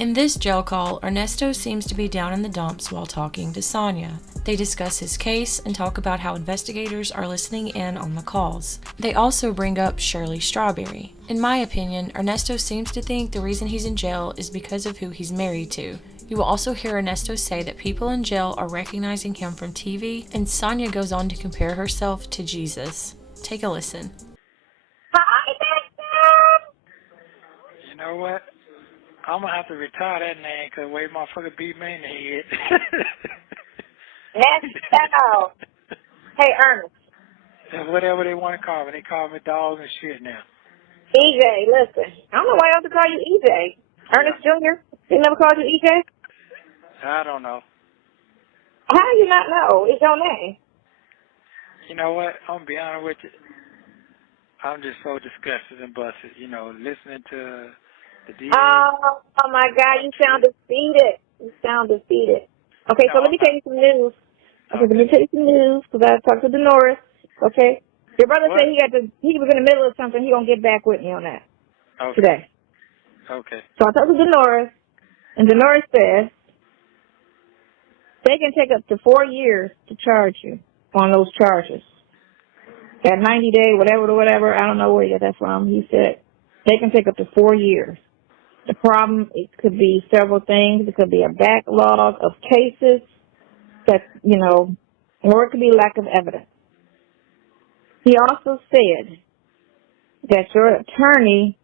In this jail call, Ernesto seems to be down in the dumps while talking to Sonya. They discuss his case and talk about how investigators are listening in on the calls. They also bring up Shirley Strawberry. In my opinion, Ernesto seems to think the reason he's in jail is because of who he's married to. You will also hear Ernesto say that people in jail are recognizing him from TV, and Sonya goes on to compare herself to Jesus. Take a listen. Hi, You know what? I'm going to have to retire that name because the way motherfucker beat me in the head. Ernesto. Hey, Ernest. Whatever they want to call me. They call me dog and shit now. EJ, listen. I don't know why else to call you EJ. Ernest Jr.? They never called you EJ? I don't know. How do you not know? It's your name. You know what? I'm going to be honest with you. I'm just so disgusted and busted, listening to the DA. Oh, my God. You sound defeated. Okay, so let me tell you some news. Okay, let me tell you some news because I talked to Dolores. Okay? Your brother said he was in the middle of something. He going to get back with me on that today. Okay. So I talked to Dolores, and Dolores says they can take up to 4 years to charge you on those charges. That 90-day, whatever, I don't know where you got that from. He said they can take up to 4 years. The problem, it could be several things. It could be a backlog of cases that, or it could be lack of evidence. He also said that your attorney,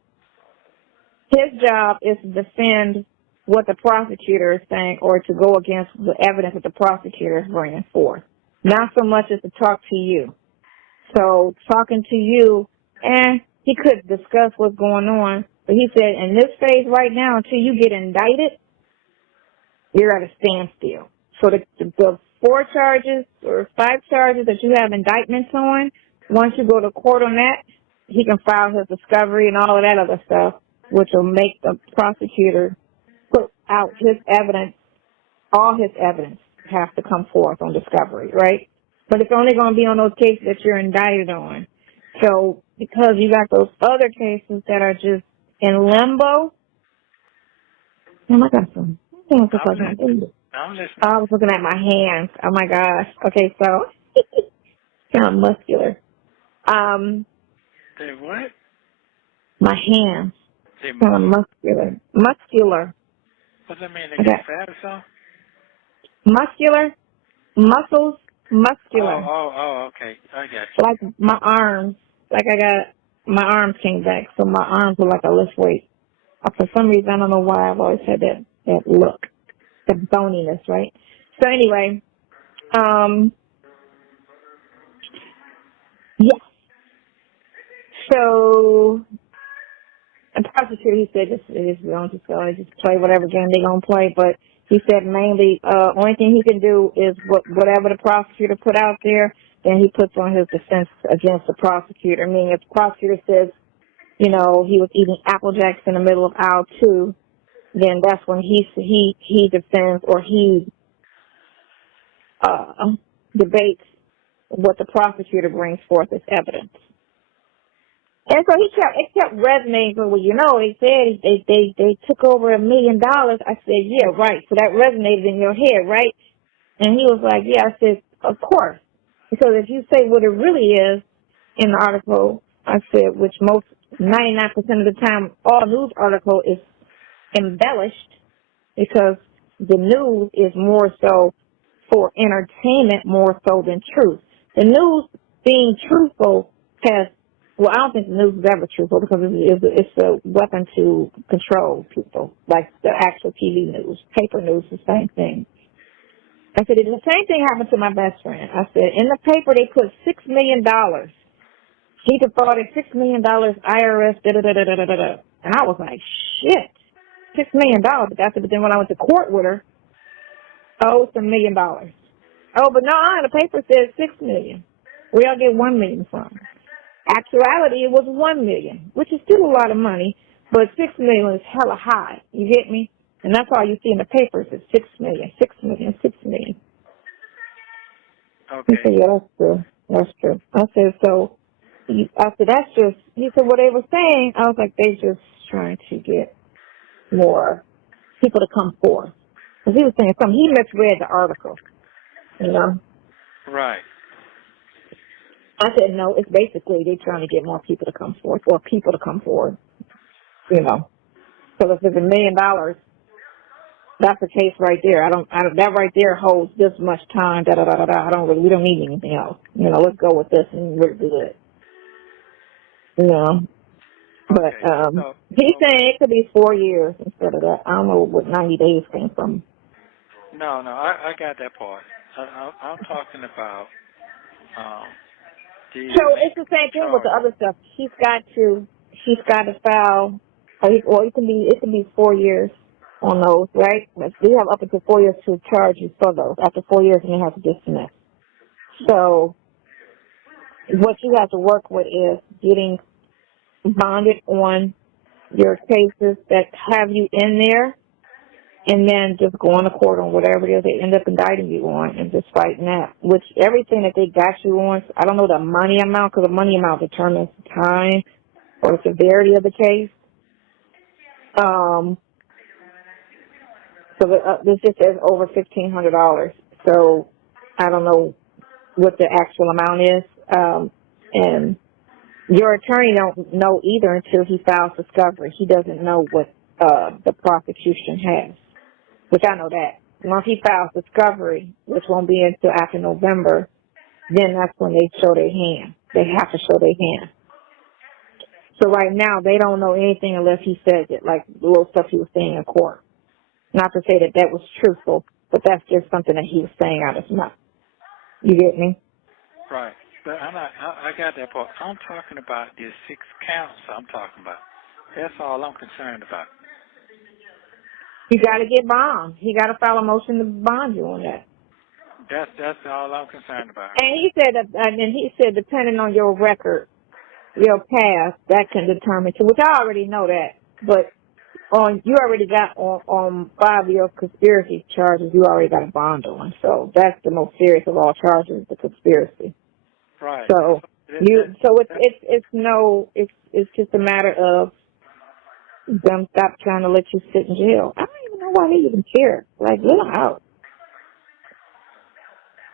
his job is to defend what the prosecutor is saying or to go against the evidence that the prosecutor is bringing forth. Not so much as to talk to you. So talking to you, he could discuss what's going on, but he said in this phase right now, until you get indicted, you're at a standstill. So the 4 charges or 5 charges that you have indictments on, once you go to court on that, he can file his discovery and all of that other stuff, which will make the prosecutor put out his evidence. All his evidence has to come forth on discovery, right? But it's only going to be on those cases that you're indicted on. So because you got those other cases that are just in limbo. Oh my gosh. I'm listening. I was looking at my hands. Oh my gosh. Okay, so kind of muscular. They what? My hands. Kind of muscular. Muscular. What's that mean? They get fat or something? Muscular. Muscles. Muscular. Oh, okay. I got you. Like my arms. My arms came back, so my arms were like a lift weight. For some reason, I don't know why I've always had that look. The boniness, right? So anyway, yes. So the prosecutor, he said, just play whatever game they're going to play, but he said mainly, only thing he can do is whatever the prosecutor put out there, then he puts on his defense against the prosecutor. I mean, if the prosecutor says, he was eating Apple Jacks in the middle of aisle 2, then that's when he defends or he debates what the prosecutor brings forth as evidence. And so it kept resonating. But they said they took over $1 million. I said, yeah, right. So that resonated in your head, right? And he was like, yeah. I said, of course, because if you say what it really is in the article, I said, which 99% of the time, all news article is embellished because the news is more so for entertainment more so than truth. The news being truthful I don't think the news is ever truthful because it's a weapon to control people, like the actual TV news. Paper news, the same thing. I said, the same thing happened to my best friend. I said, in the paper they put $6 million. He defrauded $6 million, IRS, da-da-da-da-da-da-da. And I was like, shit, $6 million. But then when I went to court with her, it's $1 million. Oh, but no, the paper says $6 million. Where y'all get $1 million from? Actuality, it was $1 million, which is still a lot of money, but $6 million is hella high. You get me? And that's all you see in the papers is $6 million, $6 million, $6 million. Okay. He said, yeah, that's true. I said, that's just, he said, what they were saying, I was like, they just trying to get more people to come forth. Because he was saying something. He misread the article, you know. Right. I said, no, it's basically they're trying to get more people to come forth or people to come forward, you know. So if it's $1 million, that's the case right there. That right there holds this much time, da-da-da-da-da. We don't need anything else. You know, let's go with this and we're good. You know. But he's saying it could be 4 years instead of that. I don't know what 90 days came from. No, I got that part. I'm talking about So it's the same thing with the other stuff. She's got to file, it can be 4 years on those, right? We have up until 4 years to charge you for those. After 4 years, then you have to dismiss. So what you have to work with is getting bonded on your cases that have you in there, and then just going to court on whatever it is they end up indicting you on and just fighting that. Which everything that they got you on, I don't know the money amount, because the money amount determines the time or the severity of the case. So this just says over $1,500. So I don't know what the actual amount is. And your attorney don't know either until he files discovery. He doesn't know what the prosecution has, which I know that. Once he files discovery, which won't be until after November, then that's when they show their hand. They have to show their hand. So right now, they don't know anything unless he says it, like the little stuff he was saying in court. Not to say that that was truthful, but that's just something that he was saying out of his mouth. You get me? Right. But I got that part. I'm talking about the 6 counts I'm talking about. That's all I'm concerned about. You got to get bond. He got to file a motion to bond you on that. That's all I'm concerned about. And he said depending on your record, your past, that can determine too, which I already know that. But you already got on 5 year conspiracy charges, you already got a bond on. So that's the most serious of all charges, the conspiracy. Right. So it's just a matter of them stop trying to let you sit in jail. I don't even know why they even care. Like, let them out.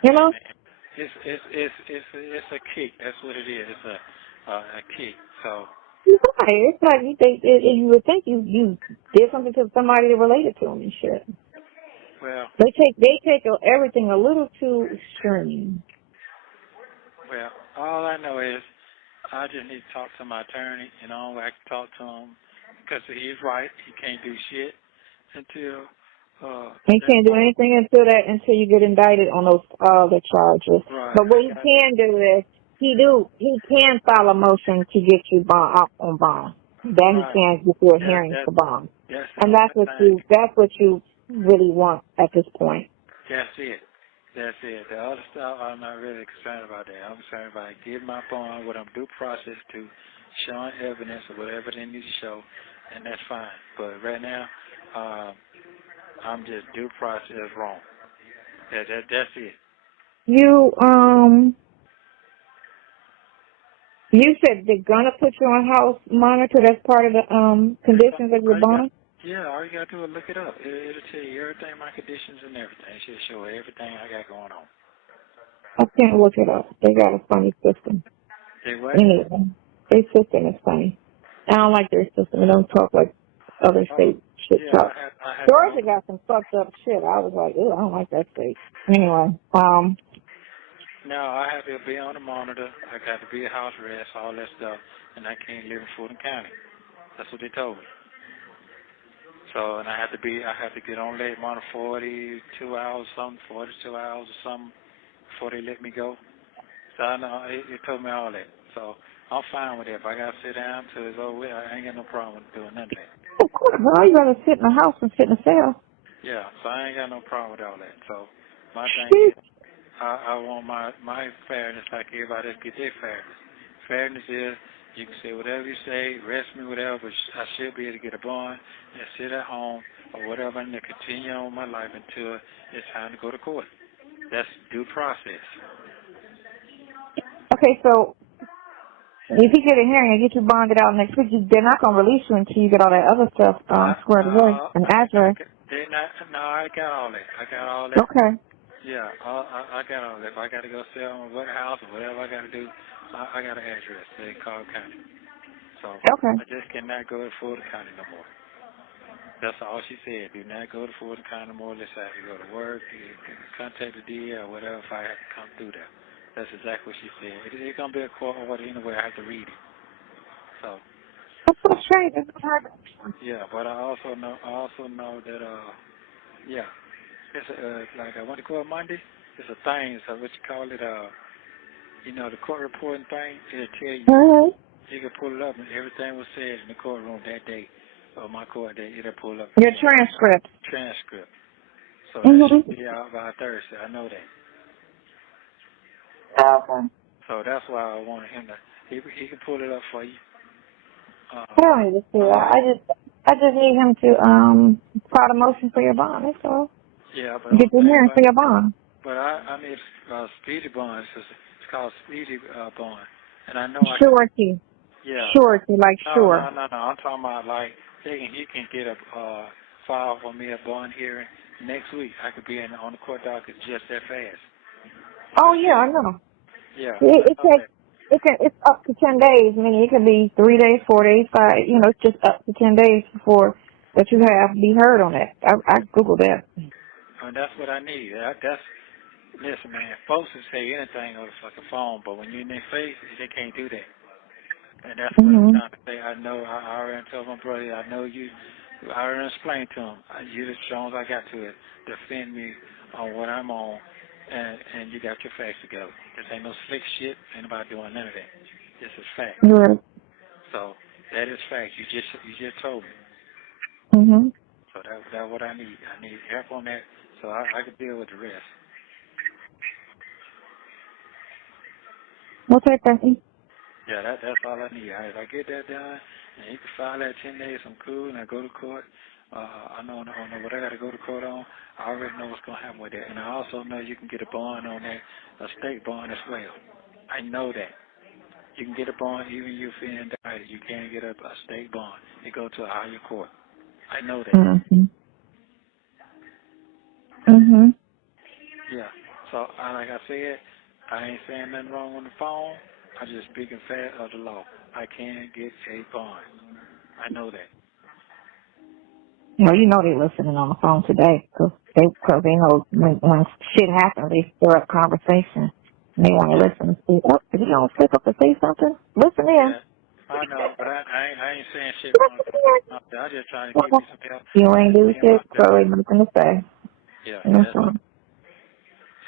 You know? It's a kick. That's what it is. It's a kick. So. Right. It's like you would think you did something to somebody that related to them and shit. Well. They take everything a little too extreme. Well, all I know is I just need to talk to my attorney. You know, I can talk to him because he's right. He can't do shit until. He can't do anything until you get indicted on those other charges. Right. But what he can do is he can file a motion to get you on bond. Then he can get you a hearing for bond. And that's what you really want at this point. That's it. The other stuff, I'm not really concerned about that. I'm concerned about getting my bond, what I'm due process to, showing evidence or whatever they need to show, and that's fine. But right now, I'm just due process wrong. That's it. You said they're gonna put you on house monitor. That's part of the conditions of your bond. Yeah, all you gotta do is look it up. It'll tell you everything, my conditions and everything. It should show everything I got going on. I can't look it up. They got a funny system. They what? Anyway, their system is funny. I don't like their system. They don't talk like other states shit talk. Georgia got some fucked up shit. I was like, ew, I don't like that state. Anyway, No, I have to be on the monitor. I got to be at house arrest, all that stuff, and I can't live in Fulton County. That's what they told me. So, and I have to get on late monitor 42 hours or something before they let me go. So I know, it told me all that. So I'm fine with it. If I got to sit down till it's over with, I ain't got no problem with doing none of that. Of course, well, you rather sit in the house than sit in the cell. Yeah, so I ain't got no problem with all that. So my thing is, I want my fairness like everybody else get their fairness. Fairness is you can say whatever you say, arrest me, whatever, but I should be able to get a bond and sit at home or whatever and to continue on my life until it's time to go to court. That's due process. Okay, so If you get a hearing and get you bonded out next week, they're not going to release you until you get all that other stuff squared away, an address. I got all that. I got all that. Okay. Yeah, I got all that. If I got to go sell my warehouse or whatever I got to do, I got an address in Cobb County. So Okay. I just cannot go to Fulton County no more. That's all she said. Do not go to Fulton County no more. Let's have to go to work, you can contact the DA or whatever if I have to come through there. That's exactly what she said. It's going to be a court order anyway. I have to read it. So. That's so strange. It's hard. Yeah, but I also know that yeah, it's like I went to court Monday. It's a thing. So what you call it? The court reporting thing. It'll tell you. Mm-hmm. You can pull it up and everything was said in the courtroom that day, or my court day. It'll pull up. Your transcript. Transcript. So Mm-hmm. that should be out by Thursday. I know that. Okay. So that's why I wanted him to. He can pull it up for you. I don't need to see that. I just need him to file a motion for your bond. That's all. Yeah, but get your hearing for your bond. But I need speedy bond. It's called speedy bond, and I know surety. Yeah. Surety, like sure. No. I'm talking about like he can get a file for me a bond hearing next week. I could be on the court docket just that fast. Oh yeah, I know. Yeah. It's up to 10 days. I mean, it can be 3 days, 4 days, 5. It's just up to 10 days before that you have to be heard on that. I Googled that. And that's what I need. Listen, man. Folks will say anything over the fucking phone, but when you're in their face, they can't do that. And that's what I'm trying to say. I know. I already told my brother. I know you. I already explained to him. You as strong as I got to it. Defend me on what I'm on. And you got your facts together. This ain't no slick shit. Ain't about doing none of that. This is fact. Right. So that is fact. You just told me. Mhm. So that's what I need. I need help on that so I can deal with the rest. Okay, thank you. Yeah, that's all I need. If I get that done and you can file that 10 days, I'm cool, and I go to court. I know what I got to go to court on. I already know what's going to happen with that. And I also know you can get a bond on that, a state bond as well. I know that. You can get a bond even if you're indicted. You can't get a state bond. It go to a higher court. I know that. Mhm. Mhm. Yeah. So, like I said, I ain't saying nothing wrong on the phone. I just speaking fact of the law. I can get a bond. I know that. Well, they're listening on the phone today because they know when shit happens, they stir up conversation. And they want to listen and see, if you don't slip up to say something, listen in. Yeah, I know, but I ain't saying shit wrong. I'm just trying to give you some help. You ain't do shit, so ain't nothing to say. Yeah, That's all.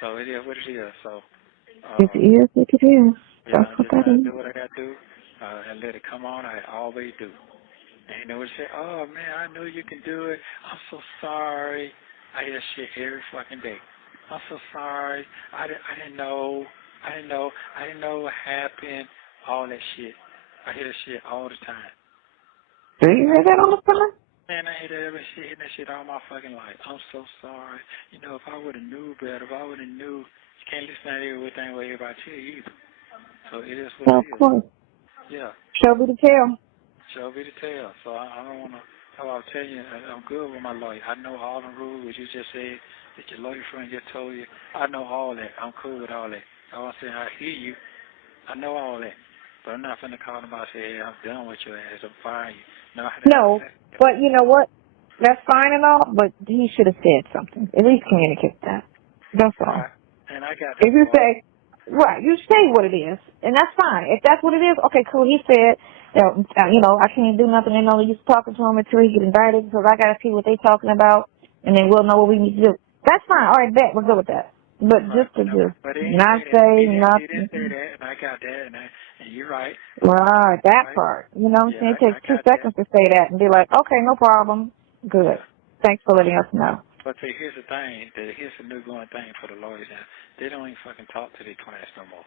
So it is what it is. So If it is, what it is. yeah, That's I what just that gotta is. do what I gotta do and let it come on. I always do. And they would say, "Oh man, I know you can do it. I'm so sorry." I hear shit every fucking day. I'm so sorry. I didn't know. I didn't know what happened. All that shit. I hear that shit all the time. Do you hear that on the phone? Man, I hear that shit all my fucking life. I'm so sorry. If I would have knew better, if I would have knew, you can't listen to everything what everybody tell you either. So it is what it is. Of course. Yeah. Show me the tail. Show me the tail. So I don't want to, I'll tell you, I'm good with my lawyer. I know all the rules, what you just said, that your lawyer friend just told you. I know all that. I'm cool with all that. I'm saying I hear you. I know all that. But I'm not finna call him out and say, hey, I'm done with your ass. I'm firing you. No, but you know what? That's fine and all, but he should have said something. At least communicate that. That's all. And I got if you say, right, you say what it is, and that's fine. If that's what it is, okay, cool. He said, I can't do nothing. And only just talking to him until he get indicted because I got to see what they talking about, and then we'll know what we need to do. That's fine. All right, bet. We're good with that. But just to not say nothing. He didn't say that, and I got that, and you're right. Right, that part. You know what I'm saying? It takes 2 seconds to say that and be like, okay, no problem. Good. Thanks for letting us know. But see, here's the thing. Here's the new going thing for the lawyers now. They don't even fucking talk to their clients no more.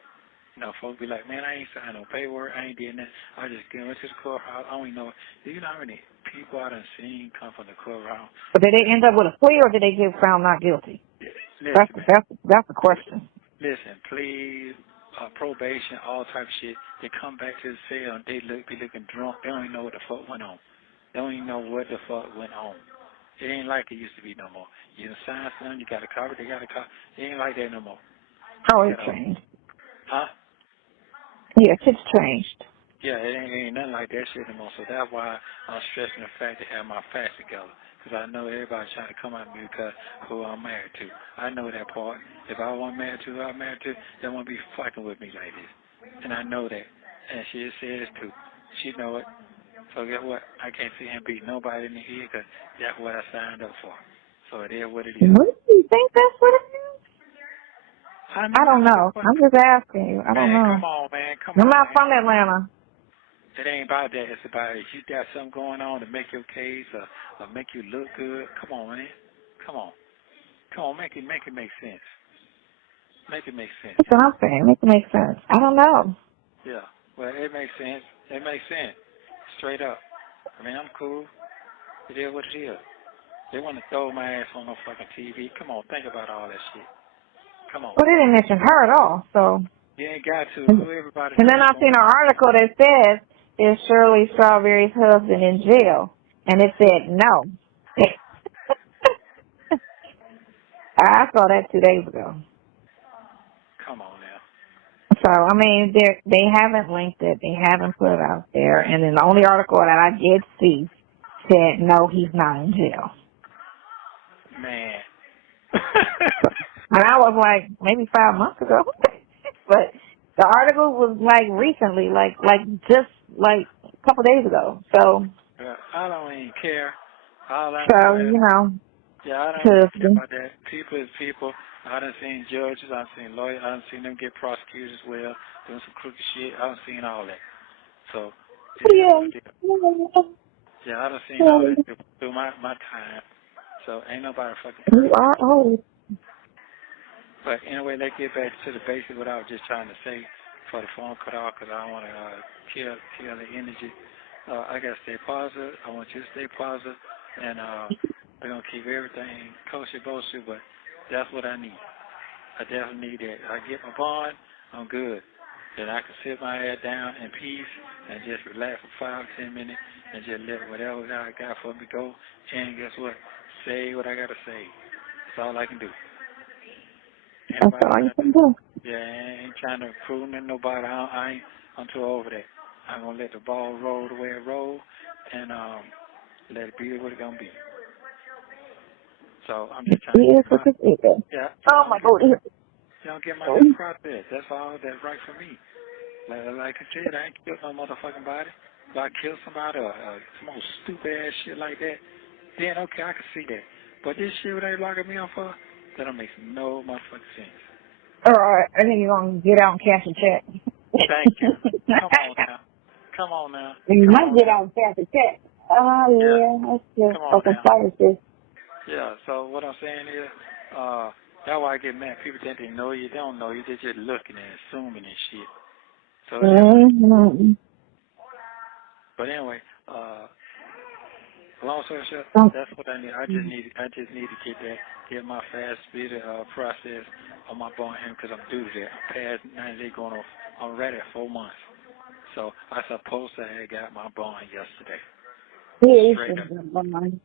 Folks be like, man, I ain't signed no paperwork. I ain't doing that. I just went to the courthouse. I don't even know. Do you know how many people I done seen come from the courthouse? But did they end up with a plea or did they get found not guilty? Listen, that's the question. Listen, please, probation, all type of shit. They come back to the cell and they be looking drunk. They don't even know what the fuck went on. They don't even know what the fuck went on. It ain't like it used to be no more. You done signed something, you got a copy, they got a copy. It ain't like that no more. Oh, it's changed. Huh? Yeah, it's changed. Yeah, it ain't nothing like that shit no more. So that's why I'm stressing the fact to have my facts together. Because I know everybody's trying to come at me because who I'm married to. I know that part. If I wasn't married to who I'm married to, they won't be fucking with me like this. And I know that. And she says too. She know it. So guess what? I can't see him beat nobody in the head because that's what I signed up for. So it is what it is. What do you think that's what it is? I don't know. I'm just asking you. I don't know. Come on, man. Come I'm on, not man. from Atlanta. It ain't about that. It's about if you got something going on to make your case or make you look good. Come on, man. Come on. Come on, make it make sense. Make it make sense. That's what I'm saying. Make it make sense. I don't know. Yeah. Well, it makes sense. It makes sense. Straight up. I mean, I'm cool. It is what it is. They want to throw my ass on no fucking TV. Come on, think about all that shit. Come on. Well, they didn't mention her at all, so. You ain't got to. Who everybody. And then I seen an article that says, is Shirley Strawberry's husband in jail? And it said no. I saw that 2 days ago. Come on now. So, I mean, they haven't linked it. They haven't put it out there. And then the only article that I did see said, no, he's not in jail. Man. And I was like, maybe 5 months ago. But the article was like recently, like just like a couple days ago. So I don't even care. All I so know is, you know. yeah, I don't even care about that. People is people. I done seen judges. I done seen lawyers. I done seen them get prosecutors as well, doing some crooked shit. I done seen all that. So yeah, I done seen all that through my time. So ain't nobody fucking perfect. You are old. But anyway, let's get back to the basics. What I was just trying to say for the phone cut off, because I don't want to kill the energy. I got to stay positive. I want you to stay positive. And we're going to keep everything kosher, but that's what I need. I definitely need that. I get my bond, I'm good. Then I can sit my head down in peace and just relax for 5 or 10 minutes and just let whatever God got for me go. And guess what? Say what I got to say. That's all I can do. That's all you can do. Yeah, I ain't trying to prove to nobody. I'm too over that. I'm going to let the ball roll the way it rolls and let it be what it's going to be. So I'm just trying to get Oh, my God. Get my little process. That's all that's right for me. Like I said, I ain't killed no motherfucking body. If I kill somebody or some old stupid ass shit like that, then okay, I can see that. But this shit they locking me up for, that don't make no motherfucking sense. All right, I think you're going to get out and cash a check. Thank you. Come on now. You might get out and cash a check. Oh, yeah, that's just fucking fire. Yeah, so what I'm saying is, that's why I get mad. People think they know you. They don't know you. They're just looking and assuming and shit. So, but anyway, long story short, that's what I need. I just need to get my fast speed process on my bond because I'm due to that. I'm past 90 days going off. I'm ready at 4 months. So I supposed to have got my bond yesterday. Yeah, you should have got a bond.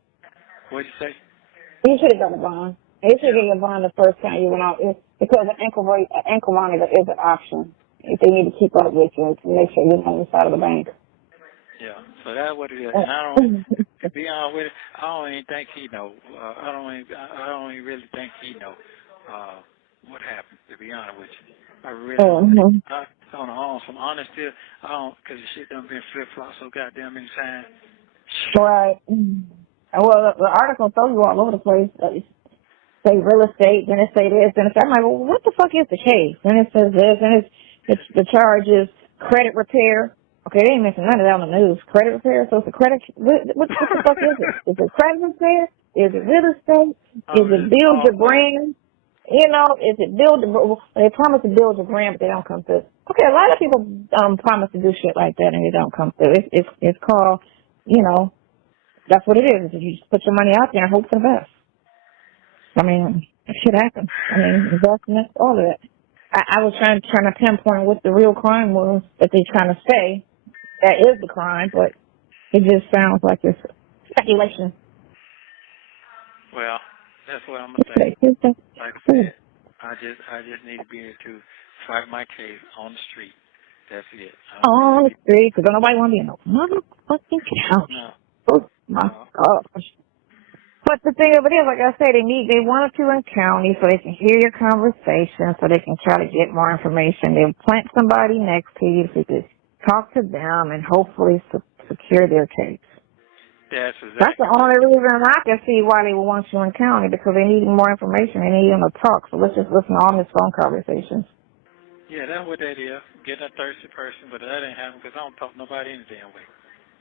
What'd you say? You should have got a bond. You should get your bond the first time you went out because an ankle monitor is an option if they need to keep up with you to make sure you're on the side of the bank. Yeah, so that's what it is. And I don't, to be honest with you, I don't even think he know. I don't even really think he know what happened. To be honest with you, I really don't. From honesty, I don't, because the shit done been flip flopped so goddamn many times. Right. Well, the article told you all over the place. Say real estate, then it say this, then it say, I'm like, well, what the fuck is the case? Then it says this, and it's the charge is credit repair. Okay, they ain't mentioned none of that on the news. Credit repair, so it's a credit, what the fuck is it? Is it credit repair? Is it real estate? Is it build your brand? You know, is it they promise to build your brand, but they don't come through. Okay, a lot of people promise to do shit like that, and they don't come through. It's called, you know, that's what it is. You just put your money out there and hope for the best. I mean, it should happen. I mean, investment, all of it. I was trying to pinpoint what the real crime was that they're trying to say that is the crime, but it just sounds like it's speculation. Well, that's what I'm gonna say. Like I said, I just need to be able to fight my case on the street. That's it. On the street, because nobody want to be in no motherfucking county. No. Oh my gosh. But the thing of it is, like I said, they want you in county so they can hear your conversation, so they can try to get more information. They'll plant somebody next to you so you can talk to them and hopefully secure their case. That's the only reason I can see why they would want you in county, because they need more information. They need them to talk. So let's just listen to all these phone conversations. Yeah, that's what that is. Get a thirsty person, but that ain't happening because I don't talk to nobody any damn way.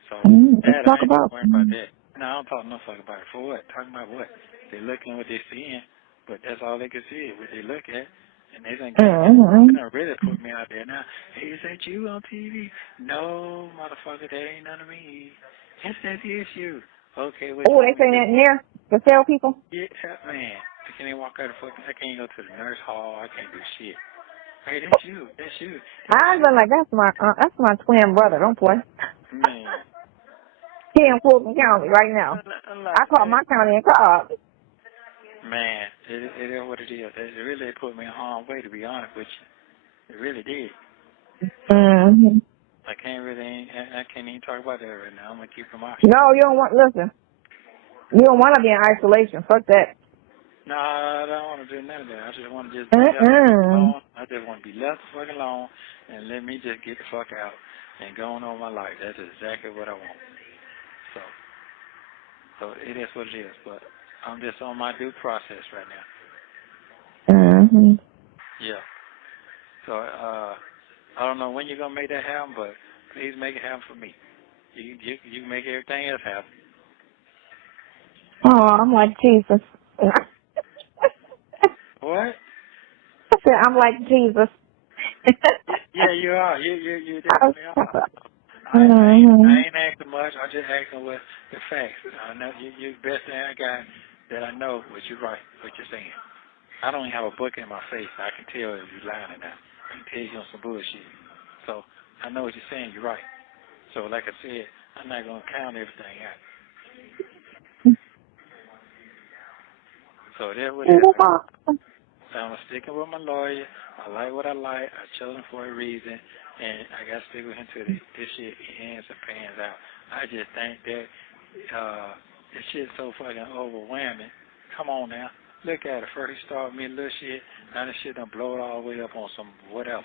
So let's talk about that. No, I don't talk no fuck about it. For what? Talking about what? They looking what they seeing, but that's all they can see is what they look at. And they think, they really put me out there now. Hey, is that you on TV? No, motherfucker, that ain't none of me. Yes, that is you. Okay, wait. Oh, they saying that in there to tell people? Yeah, man. I can't even walk out of fucking, I can't go to the nurse hall. I can't do shit. Hey, that's you. That's you. I've been like, that's my twin brother. Don't play. Man. He in Fulton County right now. I called my county and called. Man, it is what it is. It really put me in harm's way, to be honest with you. It really did. Mm-hmm. I can't even talk about that right now. I'm going to keep them out. No, you don't want, listen. You don't want to be in isolation. Fuck that. No, I don't want to do none of that. I just want to be left alone. I just want to be left fucking alone and let me just get the fuck out and go on my life. That's exactly what I want. So it is what it is. But I'm just on my due process right now. Mm-hmm. Yeah. So I don't know when you're gonna make that happen, but please make it happen for me. You can make everything else happen. Oh, I'm like Jesus. What? I said I'm like Jesus. Yeah, you are. You definitely are. I ain't acting much. I just acting with the facts. I know you're the best guy that I know what you're right, what you're saying. I don't even have a book in my face. I can tell if you're lying or not. I can tell you on some bullshit. So I know what you're saying. You're right. So like I said, I'm not going to count everything out. So that's what it is. So I'm sticking with my lawyer. I like what I like. I chose him for a reason. And I got to stick with him until this shit ends and pans out. I just think that this shit's so fucking overwhelming. Come on now. Look at it. First he started me a little shit. Now this shit done blow it all the way up on some whatever.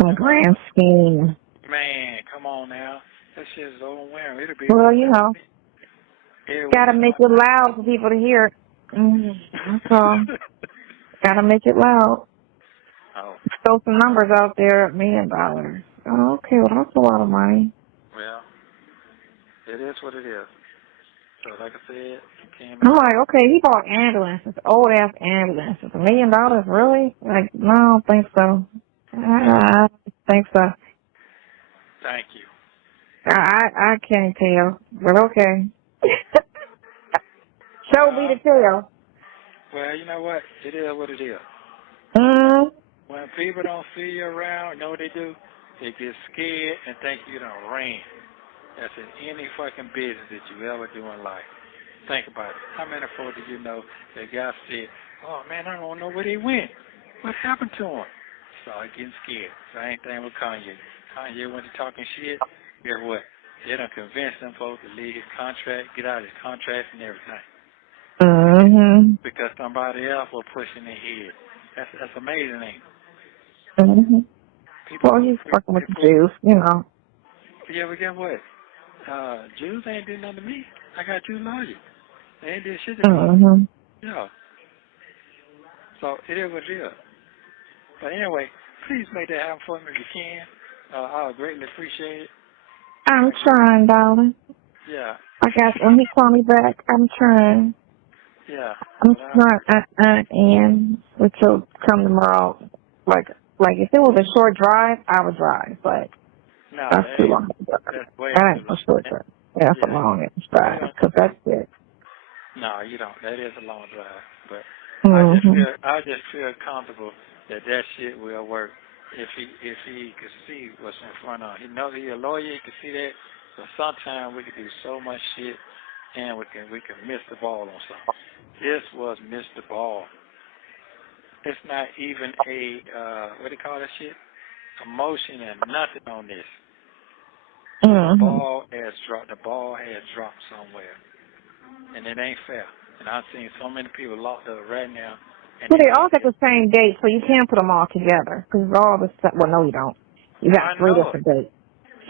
Some grand scheme. Man, come on now. That shit is overwhelming. It'll be well, you know. Gotta make it loud for people to hear it. That's all. Gotta make it loud. Oh. Throw some numbers out there, $1 million. Oh, okay, well, that's a lot of money. Well, it is what it is. So, like I said, I'm like, okay, he bought ambulances, old-ass ambulances. $1 million, really? Like, no, I don't think so. I don't think so. Thank you. I can't tell, but okay. Show me the tail. Well, you know what? It is what it is. When people don't see you around, you know what they do? They get scared and think you done ran. That's in any fucking business that you ever do in life. Think about it. How many folks do you know that got said, oh, man, I don't know where they went. What happened to them? Started getting scared. Same thing with Kanye. Kanye went to talking shit. Guess what? They done convinced them folks to leave his contract, get out of his contract and everything. Because somebody else was pushing their head. That's amazing, ain't it? Well, he's fucking with the Jews, you know. Yeah, but guess what? Jews ain't did nothing to me. I got Jew lawyers. They ain't did shit to me. Yeah. So it is what it is. But anyway, please make that happen for me if you can. I'll greatly appreciate it. I'm trying, darling. Yeah. When he called me back, I'm trying. Yeah. I'm trying, and which will come tomorrow. Like if it was a short drive, I would drive, but no, that's too long. That ain't a short drive. Yeah, that's a long drive, because that's it. No, you don't. That is a long drive. But I just feel comfortable that shit will work if he could see what's in front of him. He knows he's a lawyer, he can see that. But sometimes we can do so much shit and we can miss the ball on something. This was miss the ball. It's not even a what do you call that shit? Emotion and nothing on this. The ball has dropped somewhere, and it ain't fair. And I've seen so many people locked up right now. Well, they all got the same date, so you can't put them all together because all the well, no, you don't. You got 3 different dates.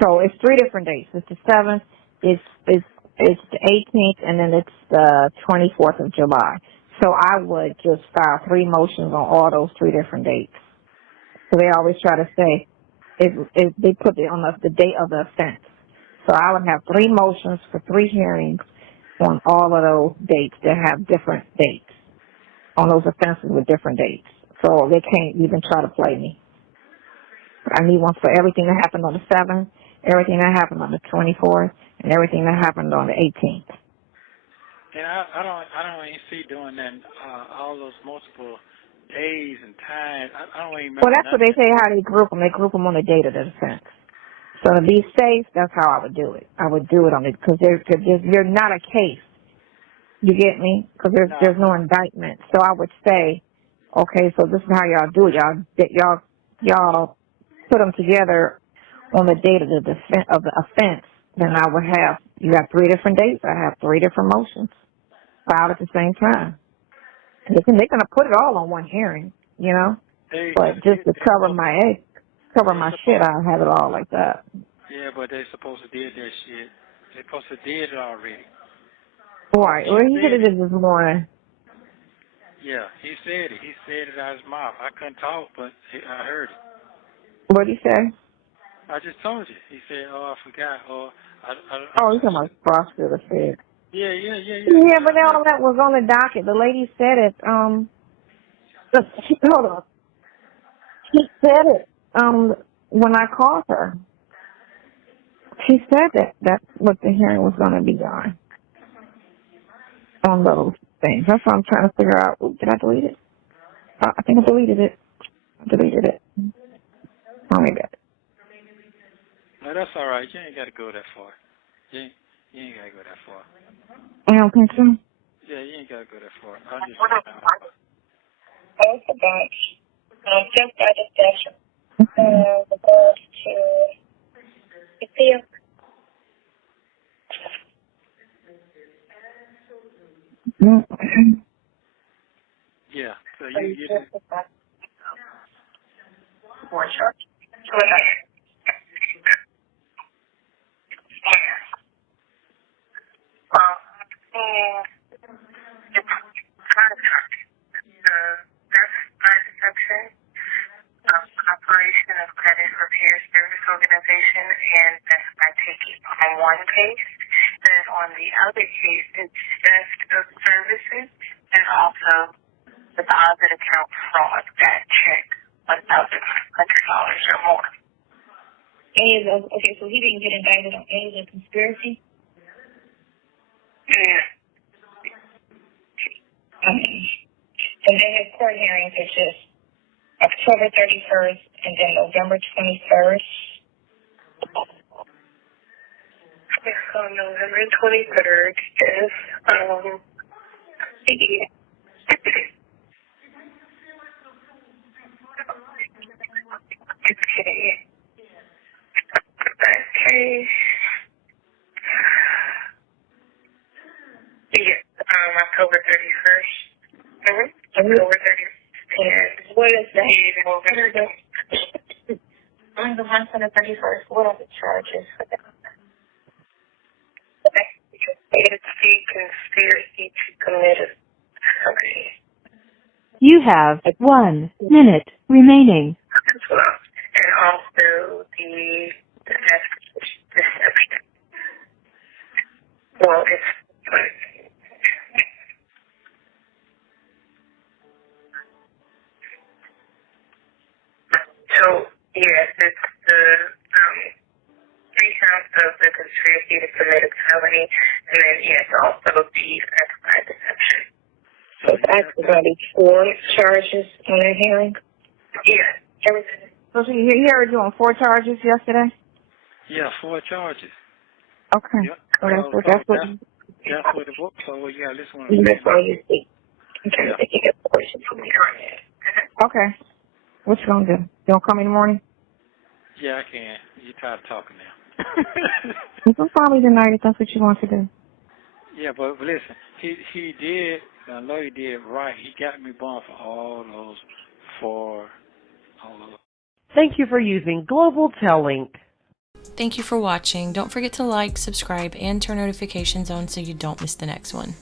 So it's 3 different dates. It's the 7th, it's the 18th, and then it's the 24th of July. So I would just file 3 motions on all those 3 different dates. So they always try to say if they put it on the date of the offense. So I would have 3 motions for 3 hearings on all of those dates that have different dates, on those offenses with different dates. So they can't even try to play me. I need one for everything that happened on the 7th, everything that happened on the 24th, and everything that happened on the 18th. And I don't even see doing that all those multiple days and times. I don't even remember. Well, that's what they say how they group them. They group them on the date of the offense. So to be safe, that's how I would do it. I would do it on it because there's not a case. You get me? Because there's no indictment. So I would say, okay, so this is how y'all do it. Y'all put them together on the date of the offense. Then I would have, you have 3 different dates. I have 3 different motions filed at the same time. They're going to put it all on one hearing, you know. But just to cover my shit, I'll have it all like that. Yeah, but they're supposed to did that shit. They're supposed to did it already. Right. Well, he did it this morning. Yeah, he said it. He said it out of his mouth. I couldn't talk, but I heard it. What did he say? I just told you. He said, I forgot. You're talking about prosecutor said. Yeah. Yeah, but all that was on the docket. The lady said it, hold on. She said it, when I called her. She said that's what the hearing was going to be on those things. That's what I'm trying to figure out. Did I delete it? I think I deleted it. Oh, my God. No, that's all right. You ain't got to go that far. You ain't got to go that far. I don't think so. Yeah, you ain't got to go that far. I'm just I forgot. Just got a session. Regards to appeal. Yeah, so you get it. More short. The contract. That's by deception. Operation of Credit Repair Service Organization, and that's by taking on one case. And on the other case, it's theft of services and also deposit account fraud, that check $1,100 or more. Any of those? Okay, so he didn't get indicted on any of the conspiracy? Yeah. And then his court hearings are just October 31st and then November 21st. So November 23rd is October 31st. October 30th. And What is that? On the month of the 31st, what are the charges for that? It's the conspiracy to commit a felony. You have 1 minute remaining. As well. And also the deception. Well, it's so yes, it's the 3 counts of the conspiracy to commit a felony, and then yes, also the theft by deception. So So it's actually going to be 4 charges in the hearing? Yeah, everything. So he heard you on 4 charges yesterday? Yeah, 4 charges. Okay. Yep. So That's what the book told you. Yeah, listen to That's all you see. I'm trying to think you get a portion from the Ernest. Okay. What you gonna do? You gonna call me in the morning? Yeah, I can. You're tired of talking now. You can call me tonight if that's what you want to do. Yeah, but listen, he did, I know he did right. He got me bond for all those 4, all those. Thank you for using Global Tellink. Thank you for watching. Don't forget to like, subscribe, and turn notifications on so you don't miss the next one.